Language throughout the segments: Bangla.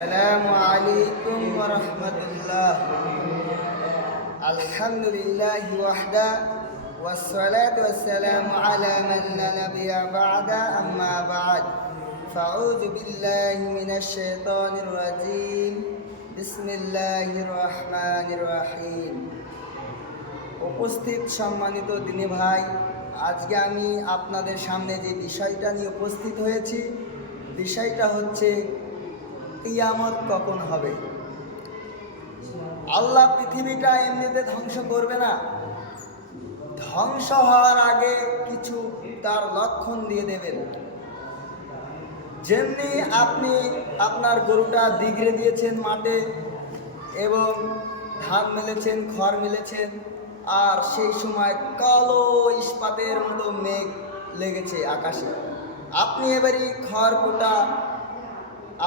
আসসালামু আলাইকুম ওয়া রাহমাতুল্লাহ। আলহামদুলিল্লাহি ওয়াহদা ওয়াসসালাতু ওয়াসসালামু আলা মান লা নাবিয়্যা বা'দা আম্মা বা'দ। ফাউযু বিল্লাহি মিনাশ শাইতানির রাজীম। বিসমিল্লাহির রহমানির রহিম। উপস্থিত সম্মানিত দিনী ভাই, আজকে আমি আপনাদের সামনে যে বিষয়টা নিয়ে উপস্থিত হয়েছি, বিষয়টা হচ্ছে কিয়ামত কখন হবে। আল্লাহ পৃথিবীটা এমনিতে ধ্বংস করবে না, ধ্বংস হওয়ার আগে কিছু তার লক্ষণ দিয়ে দেবেন। যেমনি আপনি আপনার গরুটা দিগড়ে দিয়েছেন মাঠে এবং ধান মেলেছেন, খড় মেলেছেন, আর সেই সময় কালো ইস্পাতের মতো মেঘ লেগেছে আকাশে। আপনি এবারই খড়কুটা,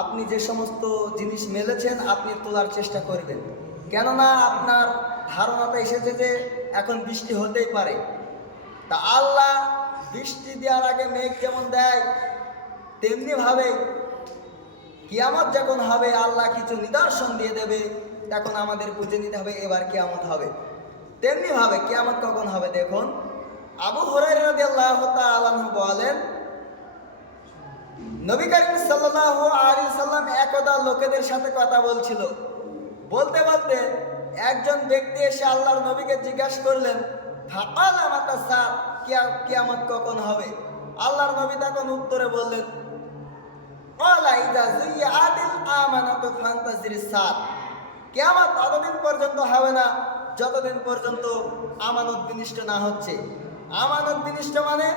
আপনি যে সমস্ত জিনিস মেলেছেন আপনি তোলার চেষ্টা করবেন, কেননা আপনার ধারণাটা এসেছে যে এখন বৃষ্টি হতেই পারে। তা আল্লাহ বৃষ্টি দেওয়ার আগে মেঘ যেমন দেয়, তেমনিভাবে কিয়ামত যখন হবে আল্লাহ কিছু নিদর্শন দিয়ে দেবে, তখন আমাদের বুঝে নিতে হবে এবার কিয়ামত হবে। তেমনিভাবে কিয়ামত কখন হবে দেখুন। আবু হুরায়রা রাদিয়াল্লাহু তাআলা আনহু বলেন, নবী করিম সাল্লাল্লাহু আলাইহি সাল্লাম একদা লোকেদের সাথে কথা বলছিল। বলতে বলতে একজন ব্যক্তি এসে আল্লাহর নবীকে জিজ্ঞাসা করলেন, ফাকালা মাতা সাত, কিয়ামত কখন হবে? আল্লাহর নবী তখন উত্তরে বললেন, ক্বালা ইযা যুইআতিল আমানাতু ফান্তাজিরিস সাত। কিয়ামত ততদিন পর্যন্ত হবে না যতদিন পর্যন্ত আমানত বিনিষ্ট না হচ্ছে। আমানত বিনিষ্ট মানে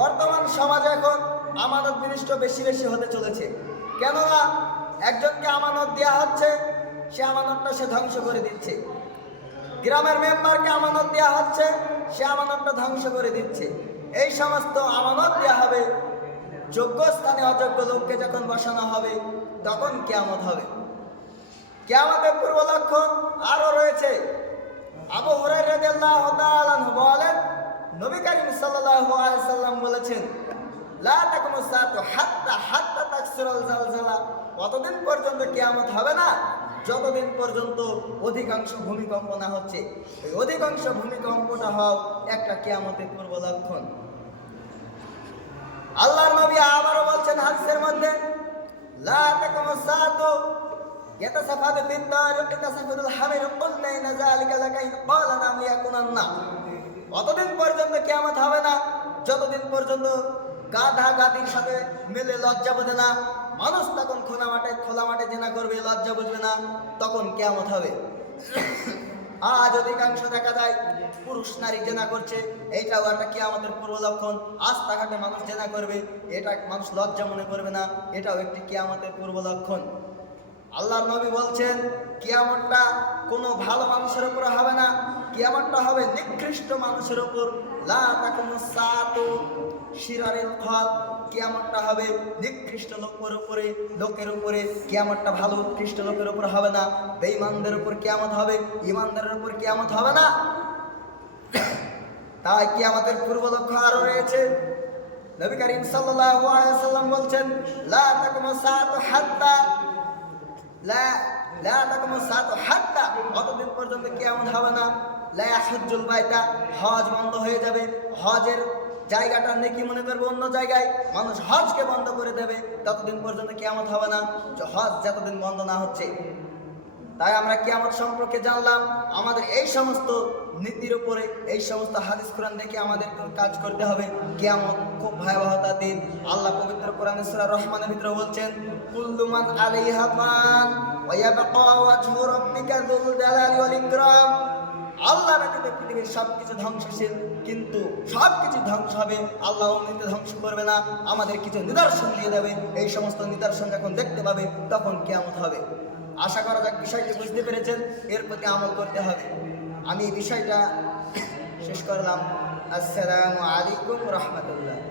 বর্তমান সমাজে এখন আমানত বিনিষ্ট বেশি বেশি হতে চলেছে। কেননা একজনকে আমানত দেওয়া হচ্ছে, সে আমানতটা সে ধ্বংস করে দিচ্ছে। গ্রামের মেম্বারকে আমানত দেওয়া হচ্ছে, সে আমানতটা ধ্বংস করে দিচ্ছে। এই সমস্ত আমানত দেওয়া হবে, যোগ্য স্থানে অযোগ্য লোককে যখন বসানো হবে তখন কিয়ামত হবে। কিয়ামতের পূর্ব লক্ষণ আরো রয়েছে। আবু হুরায়রা রাদিয়াল্লাহু তাআলা আনহু বলেন, নবী করিম সাল্লাল্লাহু আলাইহি সাল্লাম বলেছেন, লা তাকুমু সাআতু হাত্তা তাকসুরাল জালজালা। কতদিন পর্যন্ত কিয়ামত হবে না? যতদিন পর্যন্ত অধিকাংশ ভূমিকম্প না হচ্ছে। এই অধিকাংশ ভূমিকম্পটা হওয়া একটা কিয়ামতের পূর্ব লক্ষণ। আল্লাহর নবী আবারও বলছেন হাদিসের মধ্যে, লা তাকুমু সাআতু ইয়াতাসাফাদু ফিত-তারিক তাসাফুদুল হামির কুলনা ইন যালিকা লাকাইন ক্বালা নাম ইয়াকুনান্না। অতদিন পর্যন্ত কিয়ামত হবে না যতদিন পর্যন্ত গাধা গাদির সাথে মেলে লজ্জা বোঝে না। মানুষ তখন খোলা মাঠে জেনা করবে, লজ্জা বুঝবে না, তখন কিয়ামত হবে। আজ অধিকাংশ দেখা যায় পুরুষ নারী জেনা করছে, এইটাও একটা কিয়ামতের পূর্ব লক্ষণ। রাস্তাঘাটে মানুষ জেনা করবে, এটা মানুষ লজ্জা মনে করবে না, এটাও একটি কিয়ামতের পূর্ব লক্ষণ। আল্লাহর নবী বলছেন, কিয়ামতটা কোনো ভালো মানুষের উপর হবে না, কিয়ামতটা হবে নিকৃষ্ট মানুষের উপর। লা তাকুমু সাআতু শিরারিল খাল। কিয়ামতটা হবে নিকৃষ্ট লোকের উপরে। কিয়ামতটা ভালো উৎকৃষ্ট লোকের উপর হবে না, বেঈমানদের উপর কিয়ামত হবে, ঈমানদারের উপর কিয়ামত হবে না। তাই কিয়ামতের পূর্ব লক্ষ্য আরো রয়েছে। নবী করিম সাল্লাল্লাহু আলাইহি সাল্লাম বলছেন, লা তাকুমু সাআতু হাত্তা অতদিন পর্যন্ত কিয়ামত হবে না। লা ইয়াহুজ্জুল বাইতা, হজ বন্ধ হয়ে যাবে। হজের জায়গাটা নেকি মনে করবে অন্য জায়গায়, মানুষ হজকে বন্ধ করে দেবে। ততদিন পর্যন্ত কিয়ামত হবে না, হজ যতদিন বন্ধ না হচ্ছে। তাই আমরা কিয়ামত সম্পর্কে জানলাম। আমাদের এই সমস্ত নীতির উপরে, এই সমস্ত হাদিস কোরআন দেখে আমাদের কাজ করতে হবে। কিয়ামত খুব ভয়াবহতা দিন। আল্লাহ পবিত্র কোরআনে সূরা রহমানের ভিতরে বলছেন, কুল্লু মান আলাইহা ফান ওয়া ইয়াবকা ওয়াজহু রাব্বিকা যুল জালালি ওয়াল ইকরাম। আল্লাহ ব্যতীত পৃথিবীর সবকিছু ধ্বংসশীল, কিন্তু সবকিছু ধ্বংস হবে, আল্লাহ অমনিতে ধ্বংস করবে না, আমাদের কিছু নিদর্শন দিয়ে দেবে। এই সমস্ত নিদর্শন যখন দেখতে পাবে তখন কিয়ামত হবে। আশা করা যাক বিষয়টি বুঝতে পেরেছেন, এর প্রতি আমল করতে হবে। আমি এই বিষয়টা শেষ করলাম। আসসালামু আলাইকুম রাহমাতুল্লাহ।